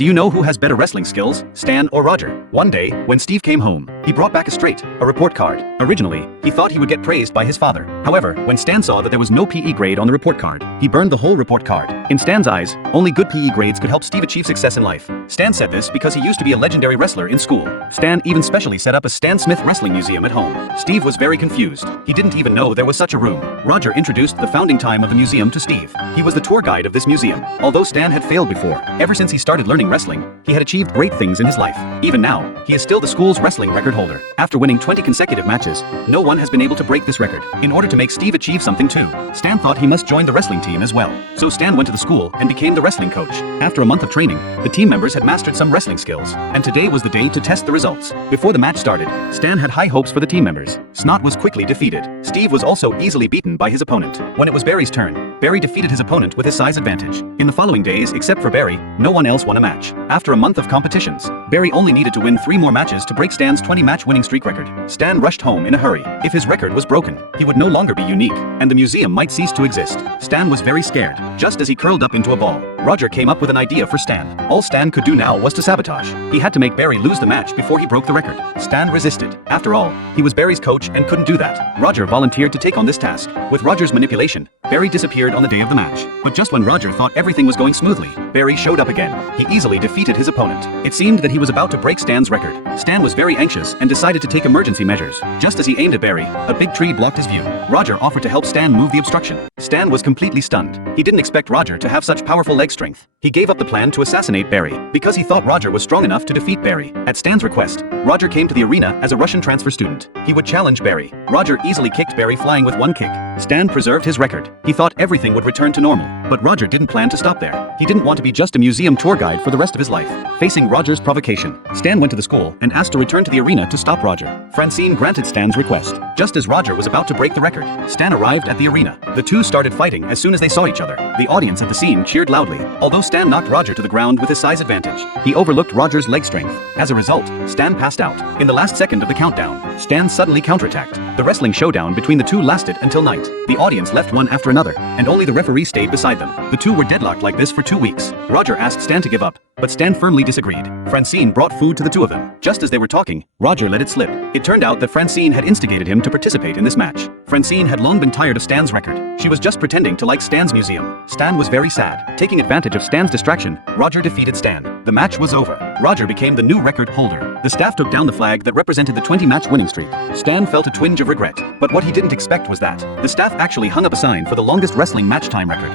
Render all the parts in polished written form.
Do you know who has better wrestling skills, Stan or Roger? One day, when Steve came home, he brought back a report card. Originally, he thought he would get praised by his father. However, when Stan saw that there was no PE grade on the report card, he burned the whole report card. In Stan's eyes, only good PE grades could help Steve achieve success in life. Stan said this because he used to be a legendary wrestler in school. Stan even specially set up a Stan Smith Wrestling Museum at home. Steve was very confused. He didn't even know there was such a room. Roger introduced the founding time of the museum to Steve. He was the tour guide of this museum. Although Stan had failed before, ever since he started learning wrestling, he had achieved great things in his life. Even now, he is still the school's wrestling record holder. After winning 20 consecutive matches, no one has been able to break this record. In order to make Steve achieve something too, Stan thought he must join the wrestling team as well. So Stan went to the school and became the wrestling coach. After a month of training, the team members had mastered some wrestling skills, and today was the day to test the results. Before the match started, Stan had high hopes for the team members. Snot was quickly defeated. Steve was also easily beaten by his opponent. When it was Barry's turn, Barry defeated his opponent with his size advantage. In the following days, except for Barry, no one else won a match. After a month of competitions, Barry only needed to win 3 more matches to break Stan's 20-match winning streak record. Stan rushed home in a hurry. If his record was broken, he would no longer be unique, and the museum might cease to exist. Stan was very scared. Just as he curled up into a ball, Roger came up with an idea for Stan. All Stan could do now was to sabotage. He had to make Barry lose the match before he broke the record. Stan resisted. After all, he was Barry's coach and couldn't do that. Roger volunteered to take on this task. With Roger's manipulation, Barry disappeared on the day of the match. But just when Roger thought everything was going smoothly, Barry showed up again. He easily defeated his opponent. It seemed that he was about to break Stan's record. Stan was very anxious and decided to take emergency measures. Just as he aimed at Barry, a big tree blocked his view. Roger offered to help Stan move the obstruction. Stan was completely stunned. He didn't expect Roger to have such powerful leg strength. He gave up the plan to assassinate Barry because he thought Roger was strong enough to defeat Barry. At Stan's request, Roger came to the arena as a Russian transfer student. He would challenge Barry. Roger easily kicked Barry, flying with 1 kick. Stan preserved his record. He thought everything would return to normal, but Roger didn't plan to stop there. He didn't want to be just a museum tour guide for the rest of his life. Facing Roger's provocation, Stan went to the school and asked to return to the arena to stop Roger. Francine granted Stan's request. Just as Roger was about to break the record, Stan arrived at the arena. The two started fighting as soon as they saw each other. The audience at the scene cheered loudly. Although Stan knocked Roger to the ground with his size advantage, he overlooked Roger's leg strength. As a result, Stan passed out. In the last second of the countdown, Stan suddenly counterattacked. The wrestling showdown between the two lasted until night. The audience left one after another, and only the referee stayed beside them. The two were deadlocked like this for 2 weeks. Roger asked Stan to give up, but Stan firmly disagreed. Francine brought food to the two of them. Just as they were talking, Roger let it slip. It turned out that Francine had instigated him to participate in this match. Francine had long been tired of Stan's record. She was just pretending to like Stan's museum. Stan was very sad. Taking advantage of Stan's distraction, Roger defeated Stan. The match was over. Roger became the new record holder. The staff took down the flag that represented the 20-match winning streak. Stan felt a twinge of regret, but what he didn't expect was that the staff actually hung up a sign for the longest wrestling match time record.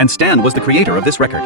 And Stan was the creator of this record.